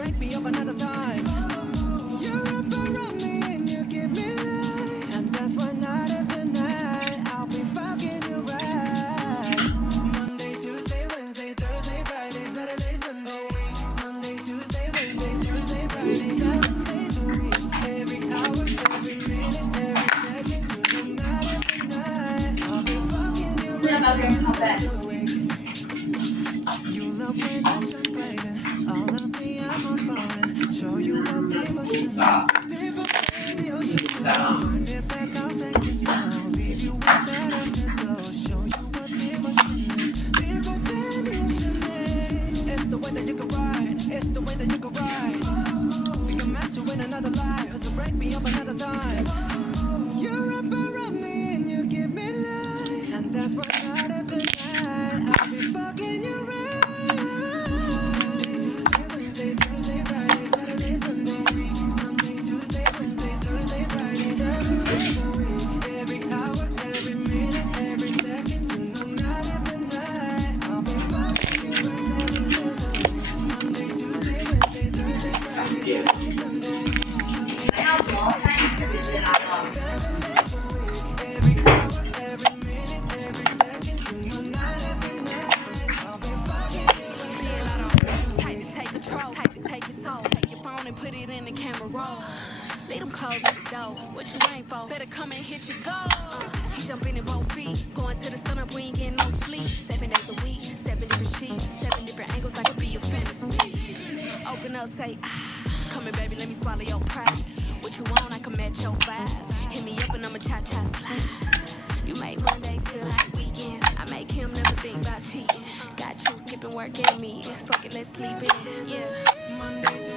break me up another time. You wrap around me and you give me life, and that's why night after night I'll be fucking you right. Monday, Tuesday, Wednesday, Thursday, Friday, Saturday, Sunday. Monday, Tuesday, Wednesday, Thursday, Friday, 7 days a week. Every hour, every minute, every second, you know night after night I'll be fucking you right. You love when I jump right in, all of me I'm on phone, show you what devotion is. Deeper than the ocean, turn it back, I'll take it slow, leave you with that afterglow, show you what devotion is. Deeper than the ocean is. It's the way that you can ride, it's the way that you can ride. Think I'm meant to win another life, so break me up another time. You wrap around me and you give me life, and that's why night after night I'll be fucking you right. Leave them clothes at the door. What you ain't for? Better come and hit your goal. He jumping in both feet. Going to the sun up, we ain't getting no sleep. 7 days a week, 7 different sheets, 7 different angles. I could be your fantasy. Open up, say come here, baby, let me swallow your pride. What you want, I can match your vibe. Hit me up and I'ma cha-cha slide. You make Mondays feel like weekends. I make him never think about cheating. Got you skipping work and me. Fuck it, let's sleep in. Yeah. Monday,